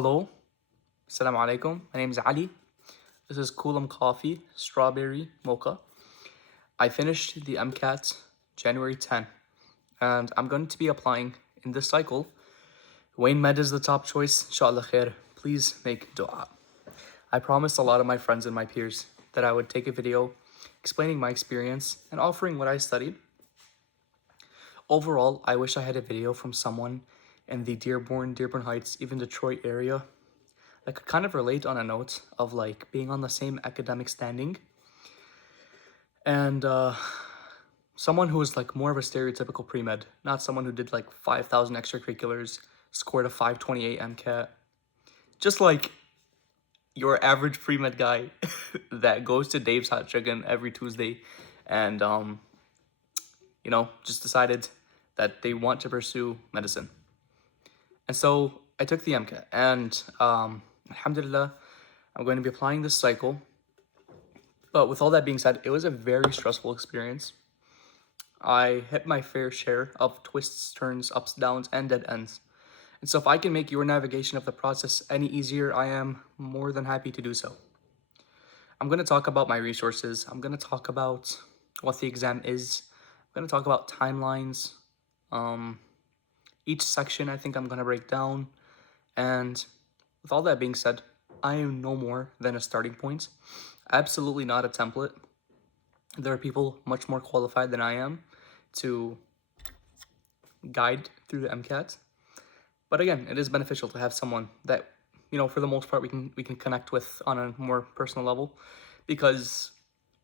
Hello, Assalamu alaikum. My name is Ali. This is Coolam Coffee, Strawberry Mocha. I finished the MCAT January 10, and I'm going to be applying in this cycle. Wayne Med is the top choice, inshallah khair. Please make dua. I promised a lot of my friends and my peers that I would take a video explaining my experience and offering what I studied. Overall, I wish I had a video from someone in the Dearborn Heights, even Detroit area that could kind of relate on a note of like being on the same academic standing. And someone who was like more of a stereotypical pre-med, not someone who did like 5,000 extracurriculars, scored a 528 MCAT. Just like your average pre-med guy that goes to Dave's Hot Chicken every Tuesday and, just decided that they want to pursue medicine. And so I took the MCAT and alhamdulillah, I'm going to be applying this cycle. But with all that being said, it was a very stressful experience. I hit my fair share of twists, turns, ups, downs, and dead ends. And so if I can make your navigation of the process any easier, I am more than happy to do so. I'm going to talk about my resources. I'm going to talk about what the exam is. I'm going to talk about timelines. Each section I think I'm going to break down. And with all that being said, I am no more than a starting point. Absolutely not a template. There are people much more qualified than I am to guide through the MCAT. But again, it is beneficial to have someone that, for the most part, we can connect with on a more personal level. Because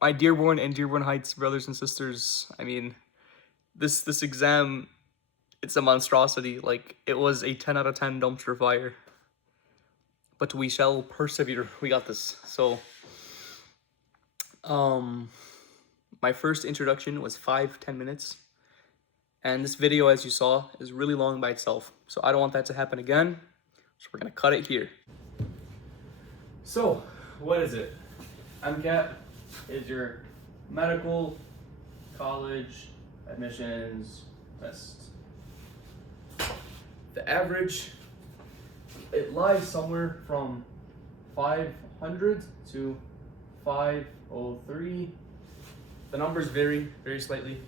my Dearborn and Dearborn Heights brothers and sisters, I mean, this exam, it's a monstrosity. Like, it was a 10 out of 10 dumpster fire. But we shall persevere. We got this. So, my first introduction was 5-10 minutes. And this video, as you saw, is really long by itself. So I don't want that to happen again. So we're going to cut it here. So, what is it? MCAT is your medical college admissions test. The average, it lies somewhere from 500 to 503. The numbers vary very slightly.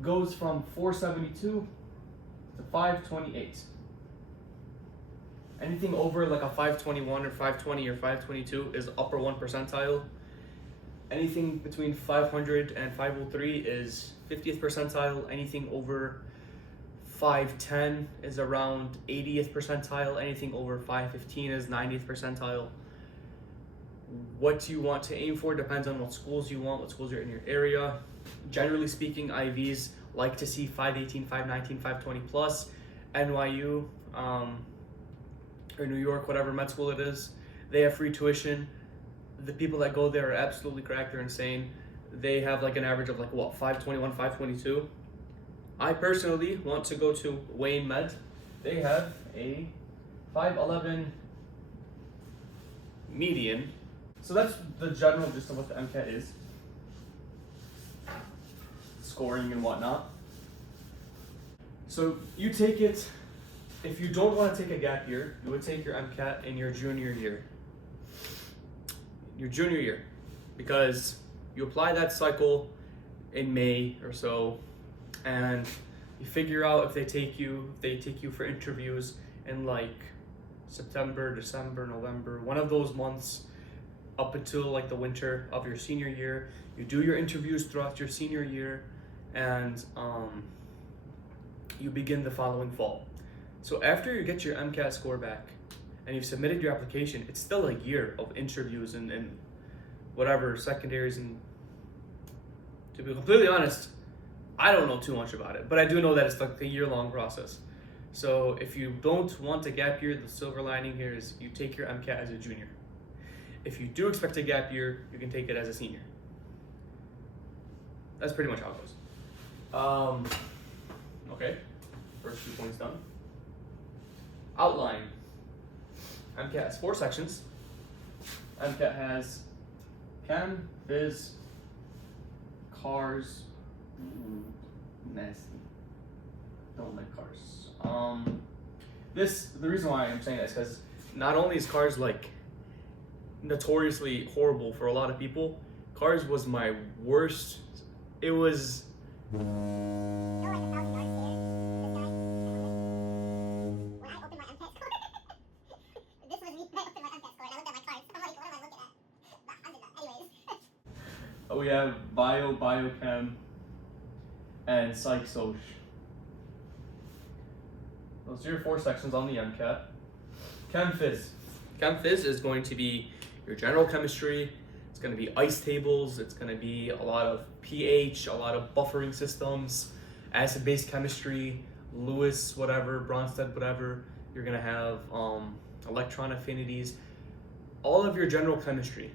Goes from 472 to 528. Anything over like a 521 or 520 or 522 is upper 1 percentile. Anything between 500 and 503 is 50th percentile. Anything over 510 is around 80th percentile. Anything over 515 is 90th percentile. What you want to aim for depends on what schools you want, what schools are in your area. Generally speaking, IVs like to see 518, 519, 520 plus. NYU or New York, whatever med school it is, they have free tuition. The people that go there are absolutely cracked, they're insane. They have like an average of like what, 521, 522. I personally want to go to Wayne Med. They have a 511 median. So that's the general gist of what the MCAT is. Scoring and whatnot. So you take it, if you don't want to take a gap year, you would take your MCAT in your junior year. Because you apply that cycle in May or so, and you figure out if they take you for interviews in like September, December, November, one of those months up until like the winter of your senior year. You do your interviews throughout your senior year, and you begin the following fall. So after you get your MCAT score back and you've submitted your application, it's still a year of interviews and whatever, secondaries. And to be completely honest, I don't know too much about it, but I do know that it's like a year-long process. So if you don't want a gap year, the silver lining here is you take your MCAT as a junior. If you do expect a gap year, you can take it as a senior. That's pretty much how it goes. Okay, first 2 points done. Outline. MCAT has 4 sections. MCAT has chem, phys, cars, nasty. Don't like cars. the reason why I'm saying that is because not only is cars like notoriously horrible for a lot of people, cars was my worst. It was. We have biochem, and psych soc. Those are your 4 sections on the MCAT. Chem phys. Chem phys is going to be your general chemistry. It's going to be ice tables. It's going to be a lot of pH, a lot of buffering systems, acid-base chemistry, Lewis, whatever, Bronsted, whatever. You're going to have electron affinities, all of your general chemistry.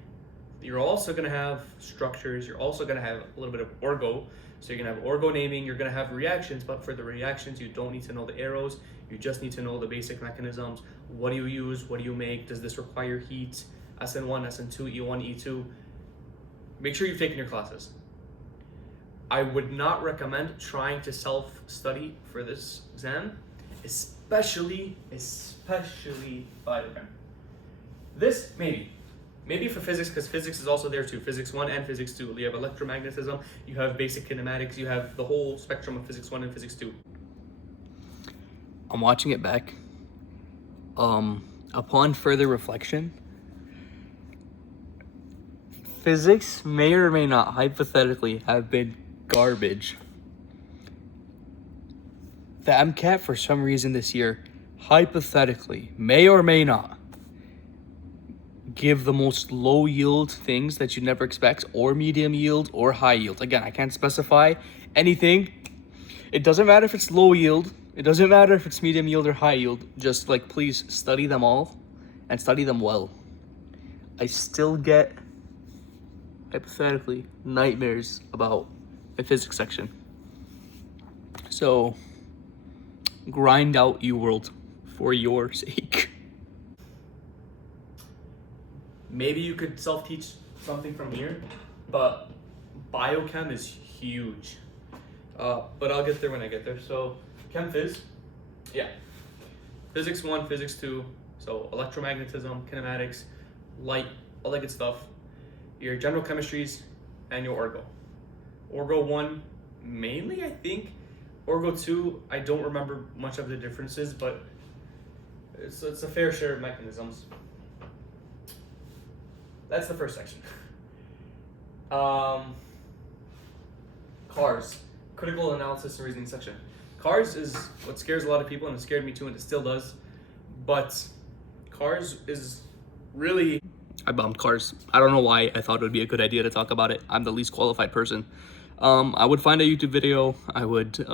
You're also going to have structures. You're also going to have a little bit of orgo. So you're going to have orgo naming. You're going to have reactions, but for the reactions, you don't need to know the arrows. You just need to know the basic mechanisms. What do you use? What do you make? Does this require heat? SN1, SN2, E1, E2. Make sure you've taken your classes. I would not recommend trying to self-study for this exam, especially biochem. This, maybe for physics, because physics is also there too. Physics 1 and physics 2. You have electromagnetism, you have basic kinematics, you have the whole spectrum of physics 1 and physics 2. I'm watching it back. Upon further reflection, physics may or may not hypothetically have been garbage. The MCAT for some reason this year, hypothetically, may or may not give the most low yield things that you never expect, or medium yield or high yield. Again, I can't specify anything. It doesn't matter if it's low yield. It doesn't matter if it's medium yield or high yield. Just like, please study them all and study them well. I still get, hypothetically, nightmares about a physics section. So grind out UWorld for your sake. Maybe you could self-teach something from here, but biochem is huge. But I'll get there when I get there. So chem phys, yeah. Physics 1, physics 2, so electromagnetism, kinematics, light, all that good stuff. Your general chemistries and your orgo. Orgo 1, mainly, I think. Orgo 2, I don't remember much of the differences, but it's a fair share of mechanisms. That's the first section. Cars, critical analysis and reasoning section. Cars is what scares a lot of people, and it scared me too, and it still does. But cars is really... I bombed cars. I don't know why I thought it would be a good idea to talk about it. I'm the least qualified person. I would find a YouTube video. I would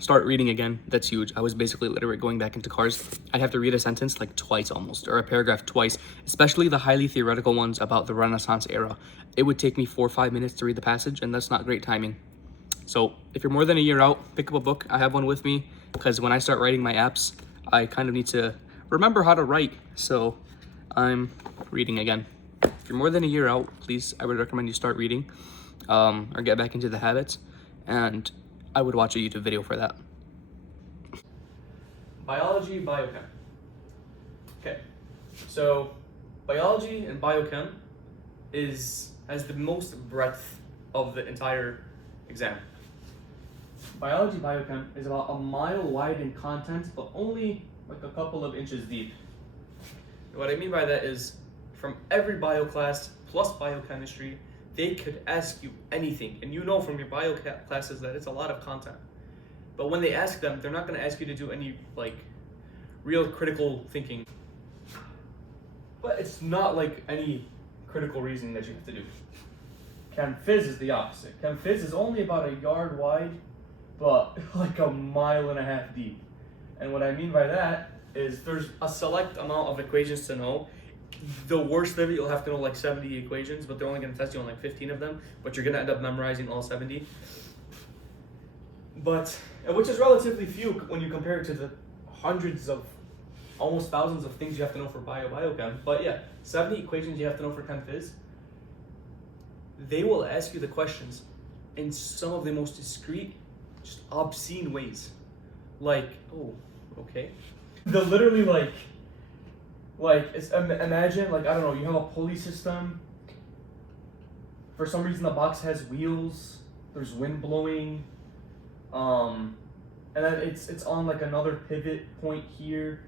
start reading again. That's huge. I was basically literally going back into cars. I'd have to read a sentence like twice almost, or a paragraph twice, especially the highly theoretical ones about the Renaissance era. It would take me 4 or 5 minutes to read the passage, and that's not great timing. So if you're more than a year out, pick up a book. I have one with me because when I start writing my apps, I kind of need to remember how to write. So I'm reading again. If you're more than a year out, please, I would recommend you start reading or get back into the habits. And I would watch a YouTube video for that. Biology, biochem. Okay, so biology and biochem has the most breadth of the entire exam. Biology, biochem is about a mile wide in content, but only like a couple of inches deep. What I mean by that is, from every bio class plus biochemistry, they could ask you anything, and you know from your bio classes that it's a lot of content. But when they ask them, they're not going to ask you to do any like real critical thinking. But it's not like any critical reasoning that you have to do. Chem phys is the opposite. Chem phys is only about a yard wide, but like a mile and a half deep. And what I mean by that is there's a select amount of equations to know. The worst of it, you'll have to know like 70 equations, but they're only going to test you on like 15 of them, but you're going to end up memorizing all 70. But, which is relatively few when you compare it to the hundreds of, almost thousands of things you have to know for biochem. But yeah, 70 equations you have to know for chem phys. They will ask you the questions in some of the most discreet, just obscene ways. Like, oh, okay. The literally imagine I don't know, you have a pulley system. For some reason the box has wheels. There's wind blowing. And then it's on like another pivot point here.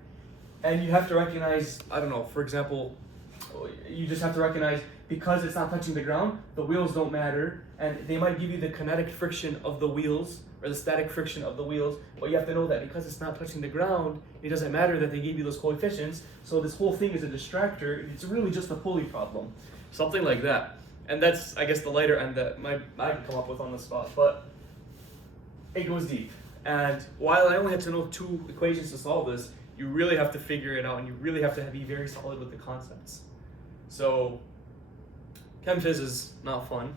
And you have to recognize, I don't know, for example, you just have to recognize because it's not touching the ground, the wheels don't matter, and they might give you the kinetic friction of the wheels or the static friction of the wheels, but you have to know that because it's not touching the ground, it doesn't matter that they gave you those coefficients, so this whole thing is a distractor. It's really just a pulley problem. Something like that. And that's, I guess, the lighter end that I can come up with on the spot, but it goes deep. And while I only had to know 2 equations to solve this, you really have to figure it out, and you really have to be very solid with the concepts. So, chem phys is not fun.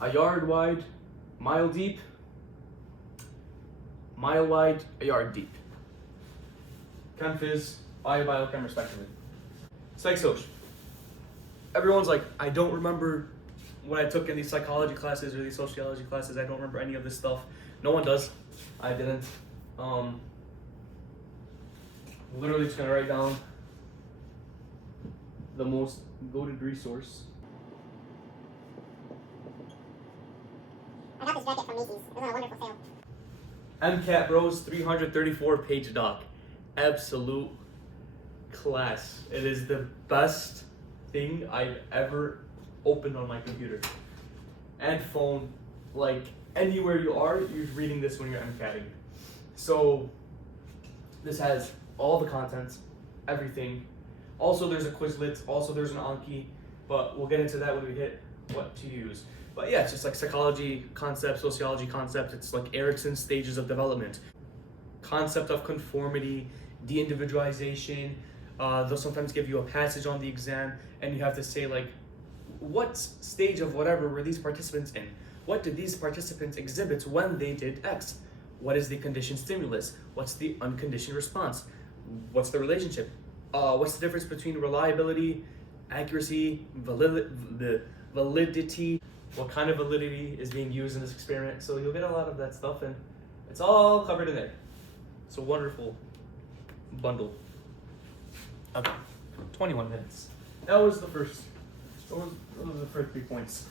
A yard wide, mile deep. Mile wide, a yard deep. Chem phys, biochem respectively. Psych soc. Everyone's like, I don't remember what I took in these psychology classes or these sociology classes. I don't remember any of this stuff. No one does. I didn't. Literally just gonna write down the most goated resource. I got this jacket from Macy's. It was on a wonderful sale. MCAT Bros 334-page doc. Absolute class. It is the best thing I've ever opened on my computer and phone. Like anywhere you are, you're reading this when you're MCATing. So this has all the contents, everything. Also there's a Quizlet, also there's an Anki, but we'll get into that when we hit what to use. But yeah, it's just like psychology concepts, sociology concepts. It's like Erickson's stages of development. Concept of conformity, de-individualization. They'll sometimes give you a passage on the exam and you have to say like, what stage of whatever were these participants in? What did these participants exhibit when they did X? What is the conditioned stimulus? What's the unconditioned response? What's the relationship? What's the difference between reliability, accuracy, validity? What kind of validity is being used in this experiment? So you'll get a lot of that stuff, and it's all covered in there. It's a wonderful bundle. Okay, 21 minutes. That was the first. Those were the first 3 points.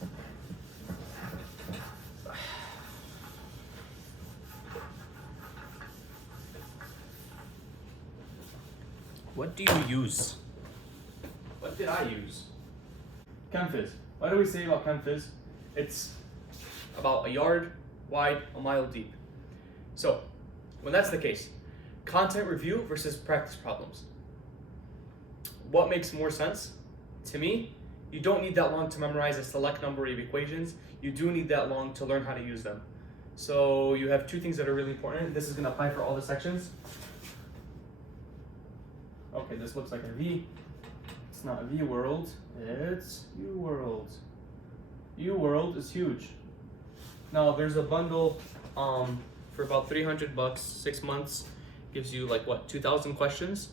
What do you use? What did I use? Chem phys. What do we say about chem phys? It's about a yard wide, a mile deep. So, when that's the case, content review versus practice problems. What makes more sense? To me, you don't need that long to memorize a select number of equations. You do need that long to learn how to use them. So you have 2 things that are really important. This is going to apply for all the sections. Okay, this looks like a V. It's not V world, it's U world. U world is huge. Now there's a bundle for about $300, 6 months. Gives you like what, 2,000 questions,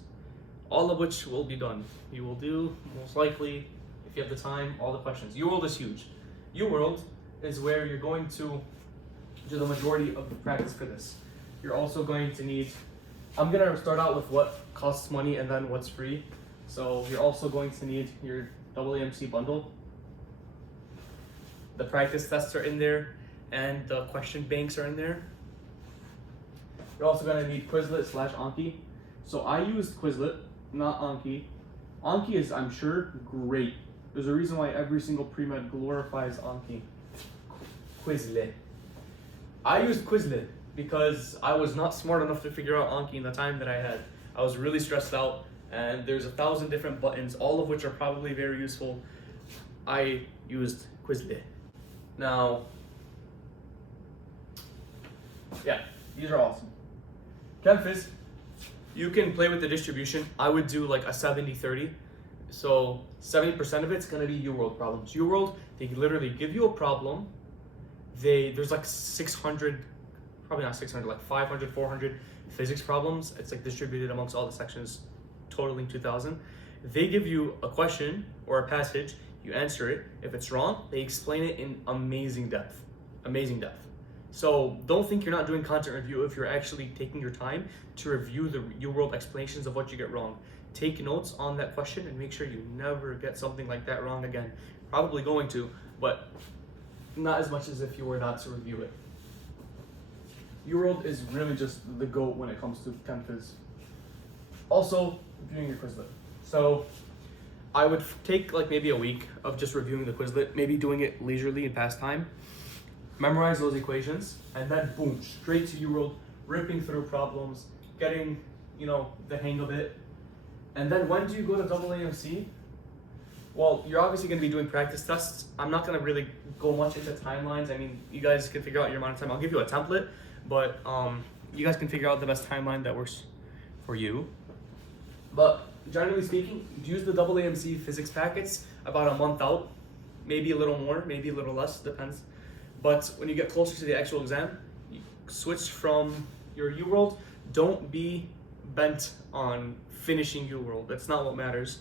all of which will be done. You will do most likely, if you have the time, all the questions. U world is huge. U world is where you're going to do the majority of the practice for this. You're also going to need, I'm gonna start out with what costs money and then what's free. So you're also going to need your AAMC bundle. The practice tests are in there and the question banks are in there. You're also gonna need Quizlet/Anki. So I used Quizlet, not Anki. Anki is, I'm sure, great. There's a reason why every single pre-med glorifies Anki. Quizlet. I used Quizlet because I was not smart enough to figure out Anki in the time that I had. I was really stressed out, and there's 1,000 different buttons, all of which are probably very useful. I used Quizlet. Now, yeah, these are awesome. Chem phys, you can play with the distribution. I would do like a 70-30. So 70% of it's gonna be U-World problems. U-World, they literally give you a problem. There's like 600, probably not 600, like 500, 400 physics problems. It's like distributed amongst all the sections, totaling 2,000. They give you a question or a passage, you answer it. If it's wrong, they explain it in amazing depth. Amazing depth. So don't think you're not doing content review if you're actually taking your time to review the real world explanations of what you get wrong. Take notes on that question and make sure you never get something like that wrong again. Probably going to, but not as much as if you were not to review it. UWorld is really just the GOAT when it comes to Chem Phys. Also, reviewing your Quizlet. So I would take like maybe a week of just reviewing the Quizlet, maybe doing it leisurely in pastime, memorize those equations, and then boom, straight to UWorld, ripping through problems, getting, the hang of it. And then when do you go to AAMC? Well, you're obviously going to be doing practice tests. I'm not going to really go much into timelines. I mean, you guys can figure out your amount of time. I'll give you a template, but you guys can figure out the best timeline that works for you. But generally speaking, use the AAMC physics packets about a month out, maybe a little more, maybe a little less, depends. But when you get closer to the actual exam, you switch from your UWorld. Don't be bent on finishing UWorld. That's not what matters.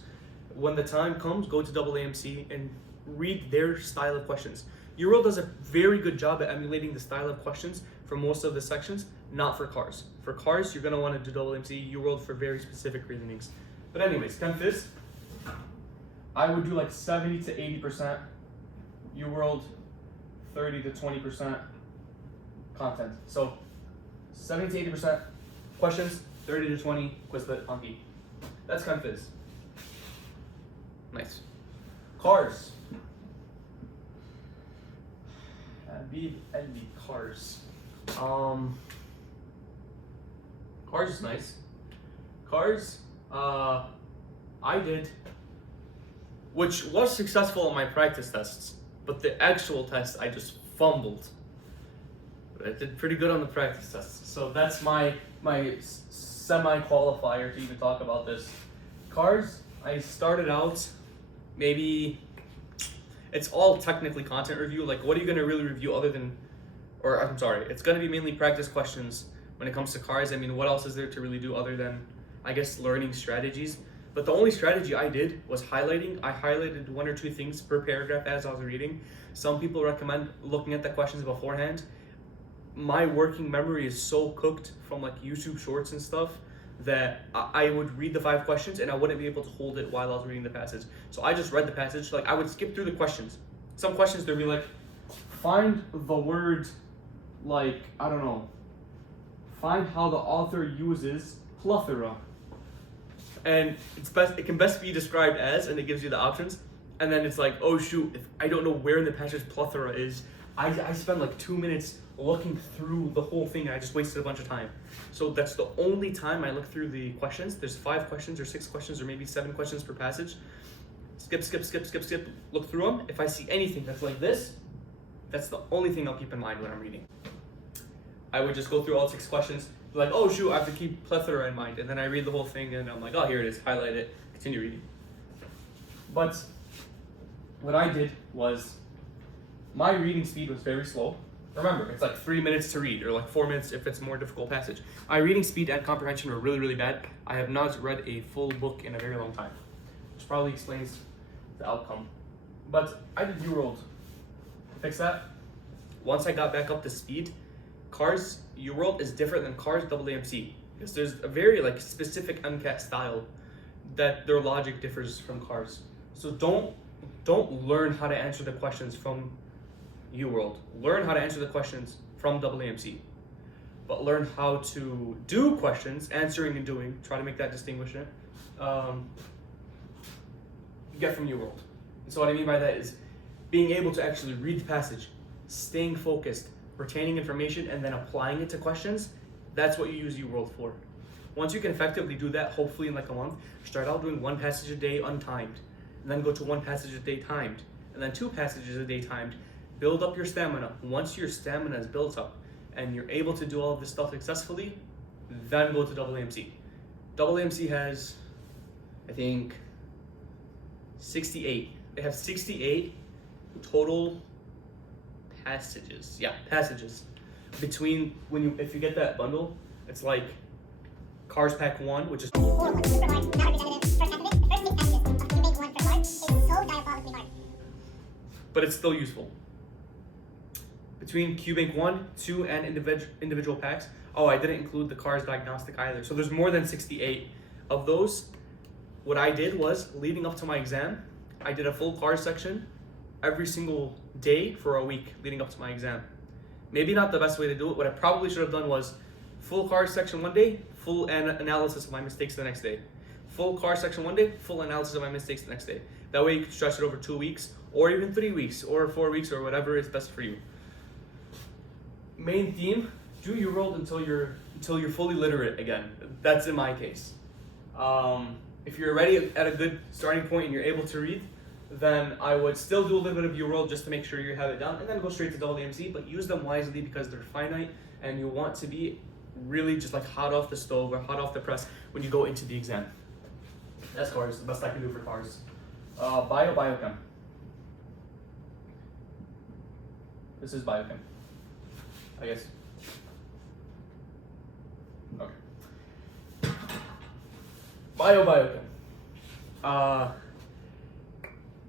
When the time comes, go to AAMC and read their style of questions. UWorld does a very good job at emulating the style of questions for most of the sections, not for cars. For cars, you're going to want to do AAMC, UWorld for very specific reasonings. But anyways, Chem Phys, I would do like 70 to 80% UWorld, 30 to 20% content. So 70 to 80% questions, 30 to 20 Quizlet on P. That's Chem Phys. Nice. Cars. Envy cars. Cars is nice. Cars, I did, which was successful on my practice tests, but the actual test I just fumbled. But I did pretty good on the practice tests, so that's my semi-qualifier to even talk about this. Cars, I started out, maybe, it's all technically content review. Like, what are you going to really review other than, or I'm sorry, it's going to be mainly practice questions when it comes to cars. I mean, what else is there to really do other than, I guess, learning strategies? But the only strategy I did was highlighting. I highlighted one or two things per paragraph as I was reading. Some people recommend looking at the questions beforehand. My working memory is so cooked from like YouTube shorts and stuff that I would read the 5 questions and I wouldn't be able to hold it while I was reading the passage. So I just read the passage. Like, I would skip through the questions. Some questions, they'd be like, find the word, like, I don't know, find how the author uses plethora. And it can best be described as, and it gives you the options. And then it's like, oh shoot, if I don't know where in the passage plethora is, I spend like 2 minutes looking through the whole thing and I just wasted a bunch of time. So that's the only time I look through the questions. There's 5 questions or 6 questions or maybe 7 questions per passage. Skip, look through them. If I see anything that's like this, that's the only thing I'll keep in mind when I'm reading. I would just go through all 6 questions, like, oh shoot, I have to keep plethora in mind. And then I read the whole thing and I'm like, oh, here it is, highlight it, continue reading. But what I did was, my reading speed was very slow. Remember, it's like 3 minutes to read, or like 4 minutes if it's a more difficult passage. My reading speed and comprehension were really, really bad. I have not read a full book in a very long time, which probably explains the outcome. But I did UWorld to fix that. Once I got back up to speed, Cars UWorld is different than Cars AAMC, because there's a very like specific MCAT style that their logic differs from Cars. So don't learn how to answer the questions from UWorld. Learn how to answer the questions from AAMC, but learn how to do questions, answering and doing. Try to make that distinction. Get from UWorld. And so what I mean by that is being able to actually read the passage, staying focused, retaining information, and then applying it to questions. That's what you use UWorld for. Once you can effectively do that, hopefully in like a month, start out doing 1 passage a day untimed, and then go to 1 passage a day timed, and then 2 passages a day timed. Build up your stamina. Once your stamina is built up and you're able to do all of this stuff successfully, then go to AAMC. AAMC has, I think, 68. They have 68 total passages. Yeah, passages. Between if you get that bundle, it's like Cars Pack 1, which is but it's still useful. between QBank 1, 2, and individual packs. Oh, I didn't include the CARS diagnostic either. So there's more than 68 of those. What I did was, leading up to my exam, I did a full CARS section every single day for a week leading up to my exam. Maybe not the best way to do it. What I probably should have done was full CARS section one day, full analysis of my mistakes the next day. Full CARS section one day, full analysis of my mistakes the next day. That way you can stretch it over 2 weeks, or even 3 weeks, or 4 weeks, or whatever is best for you. Main theme: do your world until you're fully literate again. That's in my case. If you're already at a good starting point and you're able to read, then I would still do a little bit of your world just to make sure you have it down, and then go straight to AAMC, but use them wisely because they're finite and you want to be really just like hot off the stove or hot off the press when you go into the exam. That's CARS, the best I can do for CARS. Biochem. This is biochem, I guess. Okay. Biochem.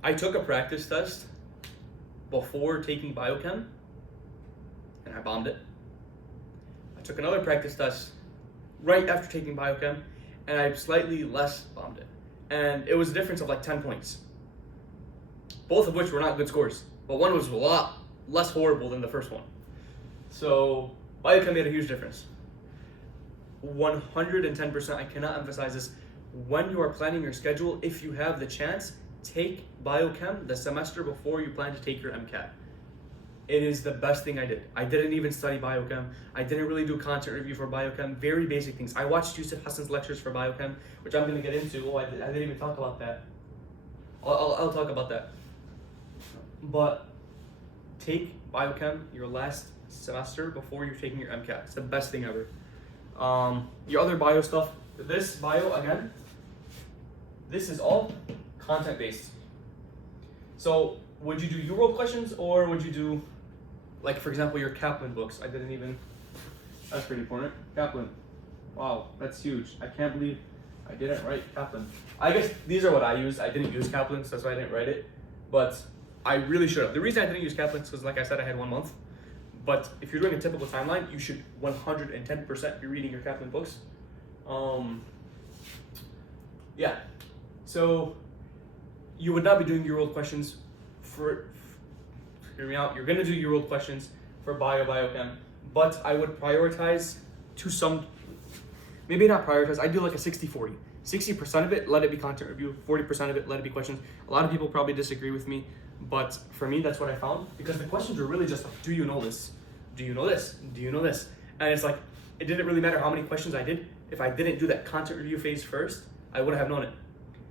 I took a practice test before taking biochem, and I bombed it. I took another practice test right after taking biochem, and I slightly less bombed it. And it was a difference of like 10 points. Both of which were not good scores, but one was a lot less horrible than the first one. So biochem made a huge difference. 110%, I cannot emphasize this. When you are planning your schedule, if you have the chance, take biochem the semester before you plan to take your MCAT. It is the best thing I did. I didn't even study biochem. I didn't really do content review for biochem. Very basic things. I watched Yusuf Hasan's lectures for biochem, which I'm going to get into. Oh, I didn't even talk about that. I'll talk about that. But take biochem your last semester before you're taking your MCAT. It's the best thing ever. Your other bio stuff. This bio, again, this is all content based. So would you do your world questions, or would you do, like, for example, your Kaplan books? That's pretty important. Kaplan. Wow, that's huge. I can't believe I didn't write Kaplan. I guess these are what I used. I didn't use Kaplan, so that's why I didn't write it. But I really should have. The reason I didn't use Kaplan is because, like I said, I had 1 month. But if you're doing a typical timeline, you should 110% be reading your Kaplan books. Yeah. So you would not be doing your world questions hear me out, you're gonna do your world questions for biochem, but I would prioritize maybe not prioritize, I do like a 60-40. 60% of it, let it be content review, 40% of it, let it be questions. A lot of people probably disagree with me, but for me, that's what I found, because the questions were really just like, do you know this? Do you know this? Do you know this? And it's like, it didn't really matter how many questions I did. If I didn't do that content review phase first, I wouldn't have known it.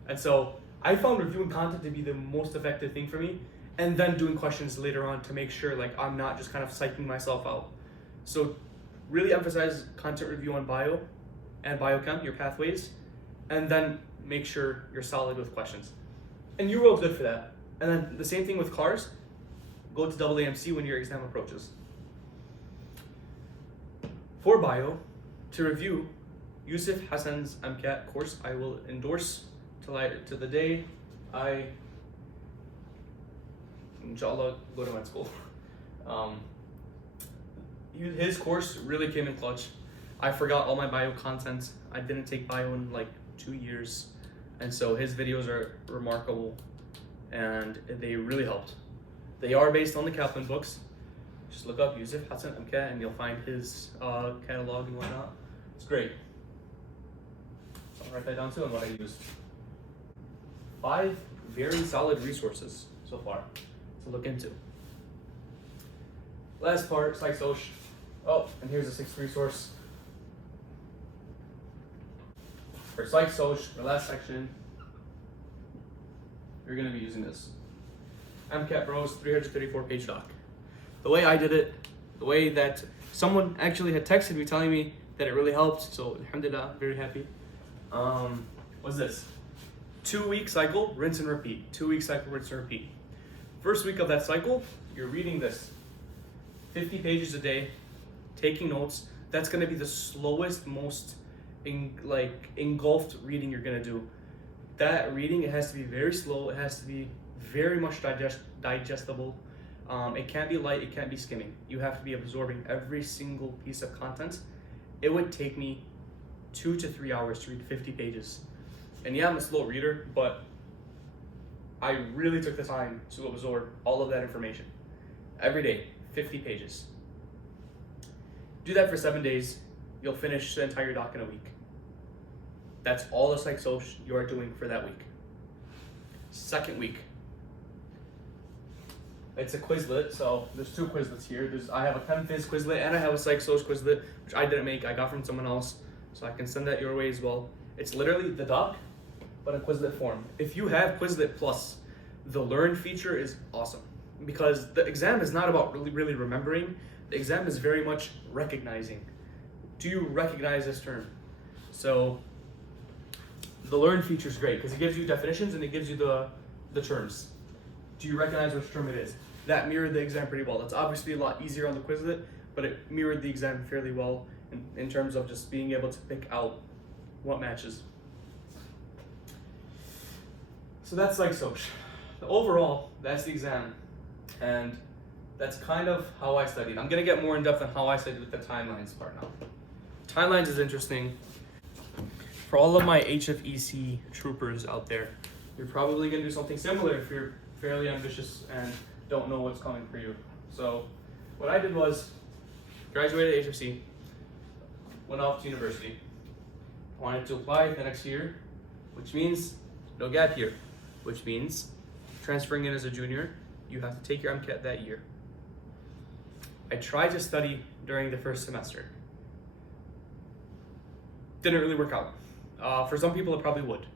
And so I found reviewing content to be the most effective thing for me, and then doing questions later on to make sure like I'm not just kind of psyching myself out. So really emphasize content review on bio and biochem, your pathways, and then make sure you're solid with questions. And your world's good for that. And then the same thing with CARS, go to AAMC when your exam approaches. For bio, to review Yusuf Hasan's MCAT course, I will endorse to the day I, inshallah, go to med school. His course really came in clutch. I forgot all my bio content. I didn't take bio in like 2 years. And so his videos are remarkable and they really helped. They are based on the Kaplan books. Just look up Yusuf Hasan MCAT and you'll find his catalog and whatnot. It's great. So I'll write that down too and what I used. 5 very solid resources so far to look into. Last part, PsychSoc. Oh, and here's a 6th resource. For PsychSoc, the last section, you're going to be using this. MCAT Bros 334-page doc. The way I did it, the way that someone actually had texted me telling me that it really helped, so alhamdulillah, very happy, was this. 2-week cycle, rinse and repeat. 2-week cycle, rinse and repeat. First week of that cycle, you're reading this. 50 pages a day, taking notes. That's gonna be the slowest, most engulfed reading you're gonna do. That reading, it has to be very slow. It has to be very much digestible. It can't be light, it can't be skimming. You have to be absorbing every single piece of content. It would take me 2 to 3 hours to read 50 pages. And yeah, I'm a slow reader, but I really took the time to absorb all of that information. Every day, 50 pages. Do that for 7 days, you'll finish the entire doc in a week. That's all the psych soc you are doing for that week. Second week. It's a Quizlet, so there's 2 Quizlets here. I have a Chem Phys Quizlet and I have a Psych Soc Quizlet, which I didn't make, I got from someone else, so I can send that your way as well. It's literally the doc, but in Quizlet form. If you have Quizlet Plus, the Learn feature is awesome because the exam is not about really remembering. The exam is very much recognizing. Do you recognize this term? So the Learn feature is great because it gives you definitions and it gives you the terms. Do you recognize which term it is? That mirrored the exam pretty well. It's obviously a lot easier on the Quizlet, but it mirrored the exam fairly well in terms of just being able to pick out what matches. So that's like Soc. Overall, that's the exam. And that's kind of how I studied. I'm gonna get more in depth on how I studied with the timelines part now. Timelines is interesting. For all of my HFEC troopers out there, you're probably gonna do something similar if you're fairly ambitious and don't know what's coming for you. So what I did was graduated HFC, went off to university. I wanted to apply the next year, which means no gap year, which means transferring in as a junior, you have to take your MCAT that year. I tried to study during the first semester. Didn't really work out. For some people, it probably would.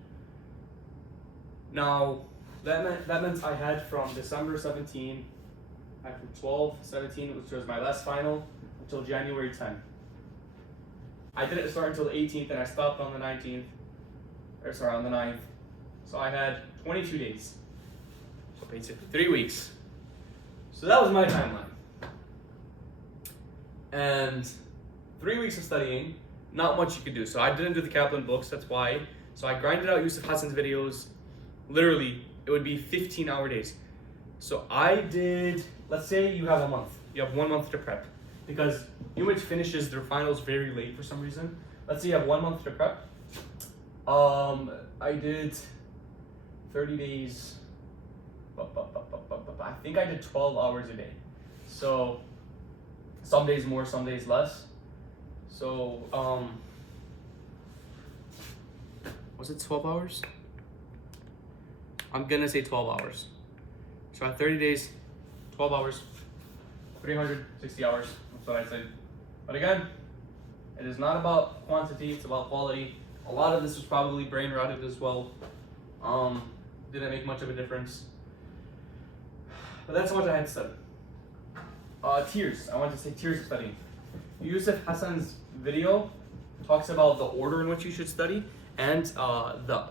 Now, that meant I had from December 17, I had from 12, 17, which was my last final, until January 10. I didn't start until the 18th, and I stopped on the 19th, on the 9th. So I had 22 days. So basically 3 weeks. So that was my timeline. And 3 weeks of studying, not much you could do. So I didn't do the Kaplan books, that's why. So I grinded out Yusuf Hasan's videos. Literally, it would be 15-hour days. So I did, let's say you have a month. You have 1 month to prep. Because UMich finishes their finals very late for some reason. Let's say you have 1 month to prep. I did 30 days. I think I did 12 hours a day. So some days more, some days less. So was it 12 hours? I'm gonna say 12 hours. So I had 30 days, 12 hours, 360 hours. That's what I said. But again, it is not about quantity, it's about quality. A lot of this was probably brain rotted as well. Didn't make much of a difference. But that's how much I had to study. Tiers. I wanted to say tiers of studying. Yusuf Hasan's video talks about the order in which you should study and the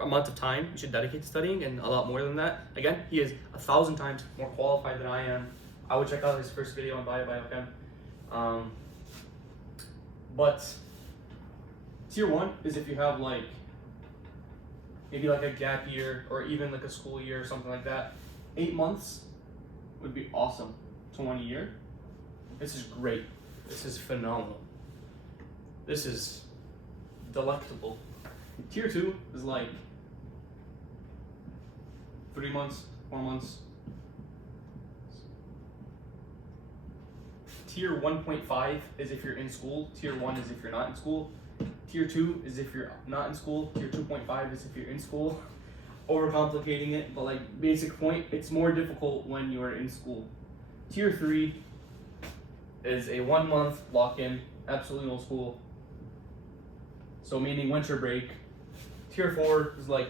amount of time you should dedicate to studying, and a lot more than that. Again, he is 1,000 times more qualified than I am. I would check out his first video on biochem. But tier 1 is if you have like maybe like a gap year or even like a school year or something like that. 8 months would be awesome to 1 year. This is great. This is phenomenal. This is delectable. Tier 2 is like 3 months, 4 months. Tier 1.5 is if you're in school. Tier 1 is if you're not in school. Tier 2 is if you're not in school. Tier 2.5 is if you're in school. Overcomplicating it, but like basic point, it's more difficult when you're in school. Tier 3 is a 1 month lock-in, absolutely no school. So meaning winter break. Tier 4 is like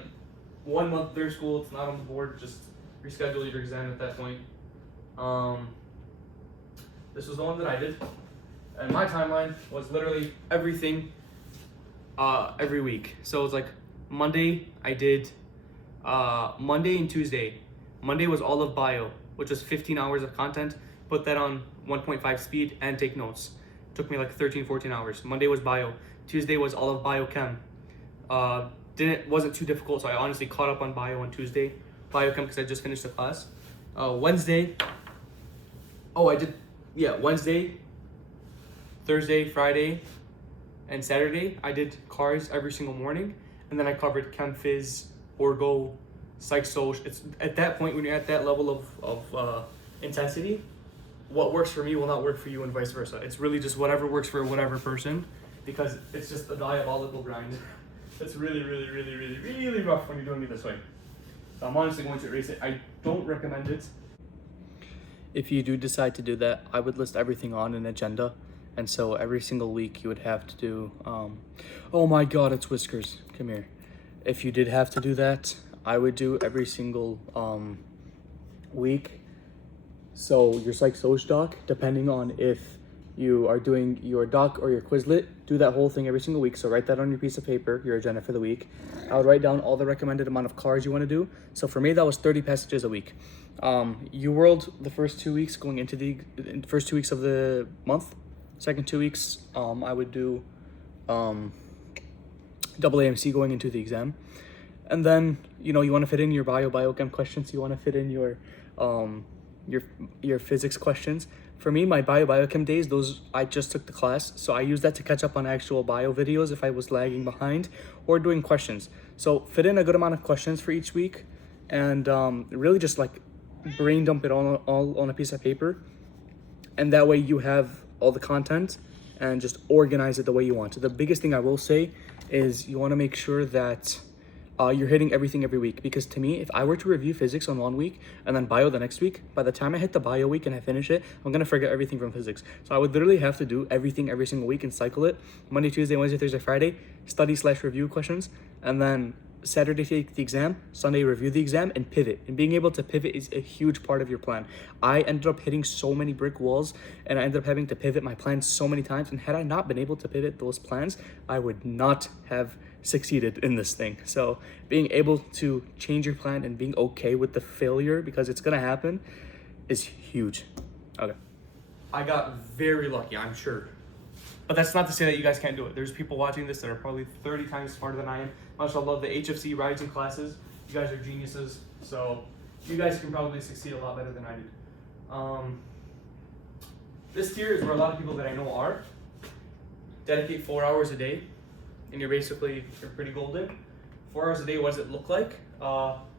1 month there's school, it's not on the board, just reschedule your exam at that point. This was the one that I did. And my timeline was literally everything every week. So it's like Monday, I did Monday and Tuesday. Monday was all of bio, which was 15 hours of content. Put that on 1.5 speed and take notes. Took me like 13, 14 hours. Monday was bio. Tuesday was all of biochem. Wasn't too difficult, so I honestly caught up on bio on Tuesday. Biochem because I just finished the class. Wednesday, Oh, I did, yeah, Wednesday, Thursday, Friday, and Saturday. I did cars every single morning, and then I covered Chem Phys, Orgo, Psych Social. It's at that point when you're at that level of intensity, what works for me will not work for you, and vice versa. It's really just whatever works for whatever person, because it's just a diabolical grind. It's really, really, really, really, really rough when you're doing it this way. So I'm honestly going to erase it. I don't recommend it. If you do decide to do that, I would list everything on an agenda. And so every single week you would have to do, oh my God, it's Whiskers, come here. If you did have to do that, I would do every single week. So your Psych Soc doc, depending on if you are doing your doc or your Quizlet, do that whole thing every single week. So write that on your piece of paper, your agenda for the week. I would write down all the recommended amount of cars you want to do. So for me, that was 30 passages a week. UWorld, the first 2 weeks going into the first 2 weeks of the month. Second 2 weeks, I would do double AMC going into the exam. And then, you know, you want to fit in your biochem questions. You want to fit in your physics questions. For me, my biochem days, those I just took the class, so I use that to catch up on actual bio videos if I was lagging behind, or doing questions. So fit in a good amount of questions for each week, and really just like brain dump it all on a piece of paper, and that way you have all the content and just organize it the way you want. So the biggest thing I will say is you want to make sure that you're hitting everything every week, because to me, if I were to review physics on 1 week and then bio the next week, by the time I hit the bio week and I finish it, I'm gonna forget everything from physics. So I would literally have to do everything every single week and cycle it. Monday, Tuesday, Wednesday, Thursday, Friday, study/review questions, and then Saturday take the exam, Sunday review the exam, and pivot. And being able to pivot is a huge part of your plan. I ended up hitting so many brick walls, and I ended up having to pivot my plans so many times, and had I not been able to pivot those plans, I would not have succeeded in this thing. So being able to change your plan and being okay with the failure, because it's gonna happen, is huge. Okay. I got very lucky, I'm sure. But that's not to say that you guys can't do it. There's people watching this that are probably 30 times smarter than I am. MashaAllah, the HFC rising classes, you guys are geniuses. So you guys can probably succeed a lot better than I did. This tier is where a lot of people that I know are. Dedicate 4 hours a day, and you're pretty golden. 4 hours a day, what does it look like?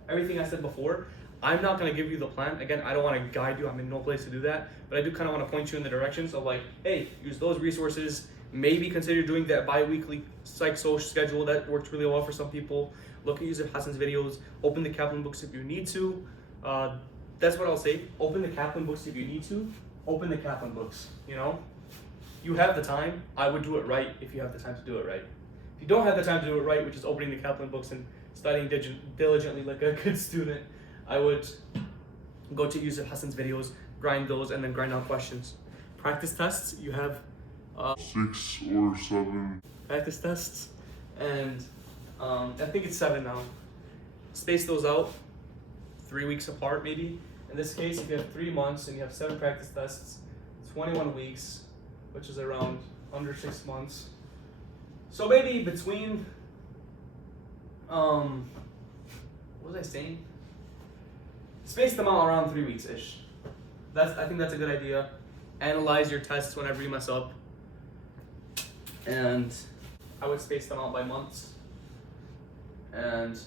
Everything I said before. I'm not gonna give you the plan. Again, I don't wanna guide you, I'm in no place to do that, but I do kinda wanna point you in the directions of like, hey, use those resources, maybe consider doing that bi-weekly psych social schedule. That works really well for some people. Look at Yusuf Hasan's videos, open the Kaplan books if you need to. That's what I'll say, open the Kaplan books if you need to, open the Kaplan books, you know? You have the time, I would do it right if you have the time to do it right. If you don't have the time to do it right, which is opening the Kaplan books and studying diligently like a good student, I would go to Yusuf Hasan's videos, grind those, and then grind out questions. Practice tests, you have 6 or 7 practice tests, and I think it's 7 now. Space those out 3 weeks apart, maybe. In this case, if you have 3 months and you have 7 practice tests, 21 weeks, which is around under 6 months. So maybe between, what was I saying? Space them out around 3 weeks-ish. I think that's a good idea. Analyze your tests whenever you mess up. And I would space them out by months. And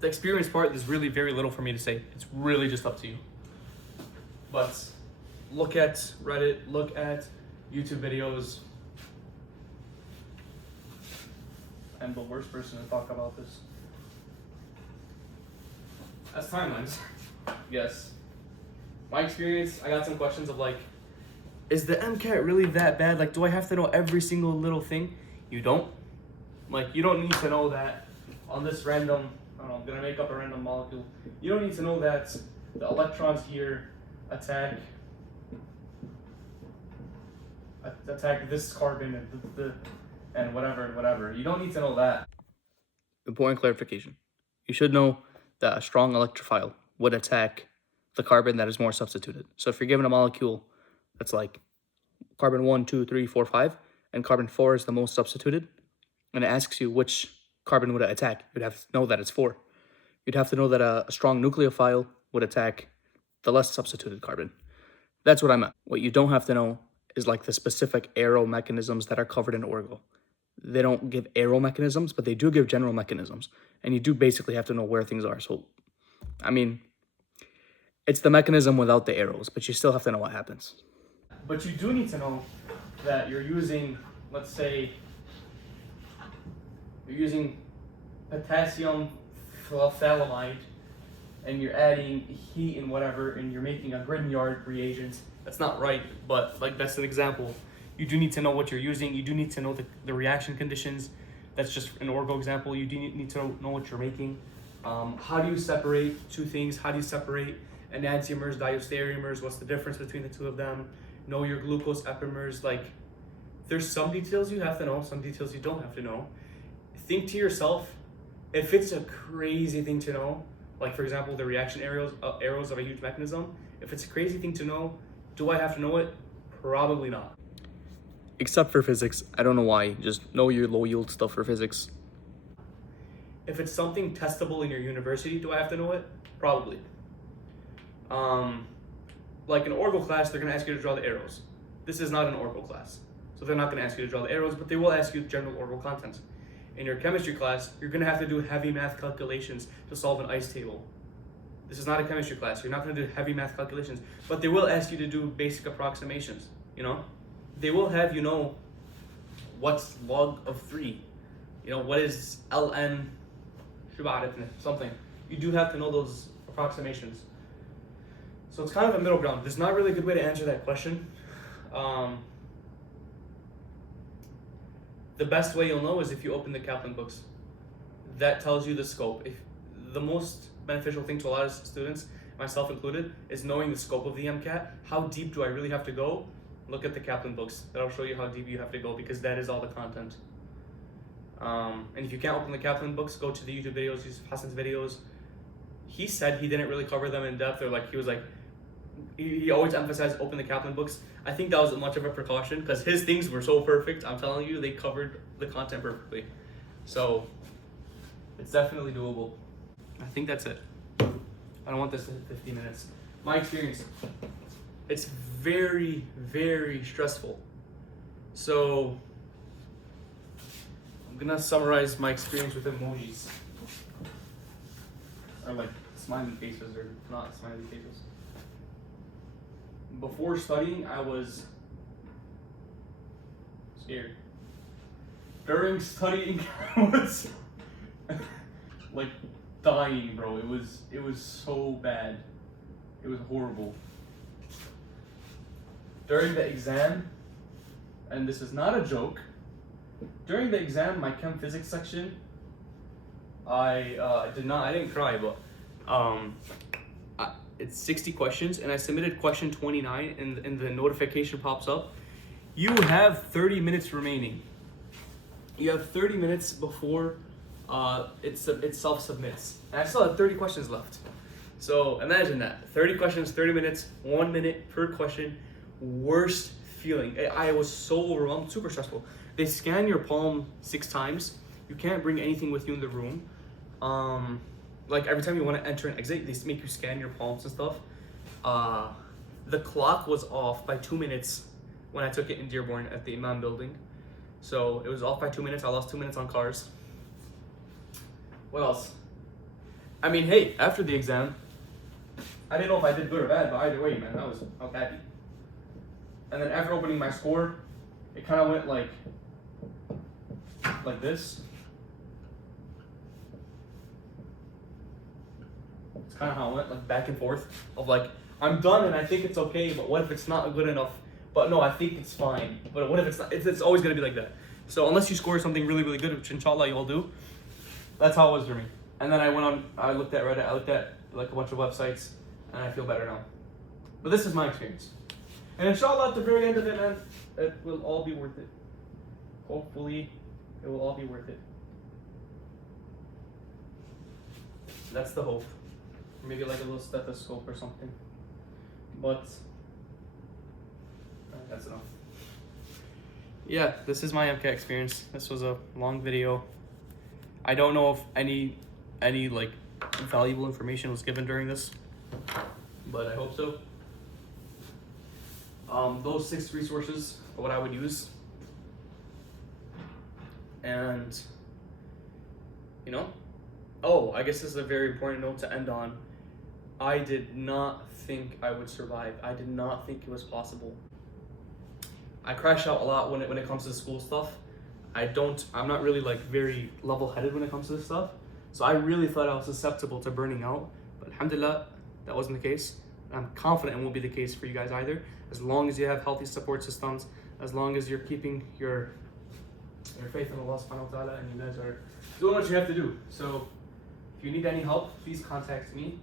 the experience part is really very little for me to say. It's really just up to you. But look at Reddit, look at YouTube videos. I'm the worst person to talk about this. That's timelines. Yes. My experience, I got some questions of like, is the MCAT really that bad? Like, do I have to know every single little thing? You don't. Like, you don't need to know that on this random, I don't know, I'm gonna make up a random molecule. You don't need to know that the electrons here attack this carbon and whatever. You don't need to know that. Important clarification. You should know that a strong electrophile would attack the carbon that is more substituted. So if you're given a molecule that's like carbon 1, 2, 3, 4, 5, and carbon 4 is the most substituted, and it asks you which carbon would it attack, you'd have to know that it's 4. You'd have to know that a strong nucleophile would attack the less substituted carbon. That's what I meant. What you don't have to know is like the specific arrow mechanisms that are covered in Orgo. They don't give arrow mechanisms, but they do give general mechanisms. And you do basically have to know where things are. So, I mean, it's the mechanism without the arrows, but you still have to know what happens. But you do need to know that you're using, let's say, you're using potassium phthalimide, and you're adding heat and whatever, and you're making a Grignard reagent. That's not right, but like that's an example. You do need to know what you're using. You do need to know the reaction conditions. That's just an Orgo example. You do need to know what you're making. How do you separate two things? How do you separate enantiomers, diastereomers? What's the difference between the two of them? Know your glucose epimers. Like, there's some details you have to know, some details you don't have to know. Think to yourself, if it's a crazy thing to know, like for example, the reaction arrows of a huge mechanism, if it's a crazy thing to know, do I have to know it? Probably not. Except for physics. I don't know why. Just know your low yield stuff for physics. If it's something testable in your university, do I have to know it? Probably. Like an Orgo class, they're gonna ask you to draw the arrows. This is not an Orgo class. So they're not gonna ask you to draw the arrows, but they will ask you general Orgo content. In your chemistry class, you're gonna have to do heavy math calculations to solve an ice table. This is not a chemistry class. You're not gonna do heavy math calculations, but they will ask you to do basic approximations, you know? They will have you know what's log of 3. You know, what is ln something. You do have to know those approximations. So it's kind of a middle ground. There's not really a good way to answer that question. The best way you'll know is if you open the Kaplan books. That tells you the scope. If the most beneficial thing to a lot of students, myself included, is knowing the scope of the MCAT. How deep do I really have to go? Look at the Kaplan books. That'll show you how deep you have to go, because that is all the content. And if you can't open the Kaplan books, go to the YouTube videos, Yusuf Hasan's videos. He said he didn't really cover them in depth, or like he was like, he always emphasized open the Kaplan books. I think that was much of a precaution because his things were so perfect. I'm telling you, they covered the content perfectly. So it's definitely doable. I think that's it. I don't want this to hit 15 minutes. My experience, it's very, very stressful. So I'm gonna summarize my experience with emojis. Or like smiley faces, or not smiley faces. Before studying, I was scared. During studying, I was like dying, bro. It was so bad. It was horrible. During the exam, and this is not a joke, during the exam, my chem physics section, I didn't cry, but it's 60 questions, and I submitted question 29, and the notification pops up. You have 30 minutes remaining. You have 30 minutes before it self-submits. And I still have 30 questions left. So imagine that. 30 questions, 30 minutes, 1 minute per question. Worst feeling. I was so overwhelmed, super stressful. They scan your palm 6 times. You can't bring anything with you in the room. Like every time you want to enter and exit, they make you scan your palms and stuff. The clock was off by 2 minutes when I took it in Dearborn at the Imam building. So it was off by 2 minutes. I lost 2 minutes on cars. What else? I mean, hey, after the exam, I didn't know if I did good or bad, but either way, man, I was happy. And then after opening my score, it kind of went like this. It's kind of how it went, like back and forth of like, I'm done and I think it's okay, but what if it's not good enough? But no, I think it's fine. But what if it's not? It's always gonna be like that. So unless you score something really, really good, which inshallah you all do, that's how it was for me. And then I went on, I looked at Reddit, I looked at like a bunch of websites, and I feel better now. But this is my experience. And inshallah at the very end of it, man, it will all be worth it. Hopefully, it will all be worth it. That's the hope. Maybe like a little stethoscope or something. But that's enough. Yeah, this is my MCAT experience. This was a long video. I don't know if any like valuable information was given during this, but I hope so. Those 6 resources are what I would use. And, you know, oh, I guess this is a very important note to end on. I did not think I would survive. I did not think it was possible. I crash out a lot when it comes to school stuff. I'm not really like very level-headed when it comes to this stuff. So I really thought I was susceptible to burning out, but alhamdulillah, that wasn't the case. I'm confident it won't be the case for you guys either, as long as you have healthy support systems, as long as you're keeping your faith in Allah subhanahu wa ta'ala, and you guys are doing what you have to do. So if you need any help, please contact me.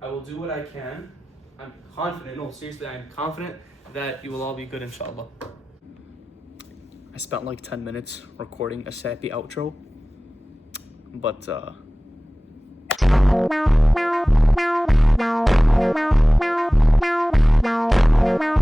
I will do what I can. I'm confident, no, seriously, I'm confident that you will all be good, inshallah. I spent like 10 minutes recording a sappy outro, but Wow.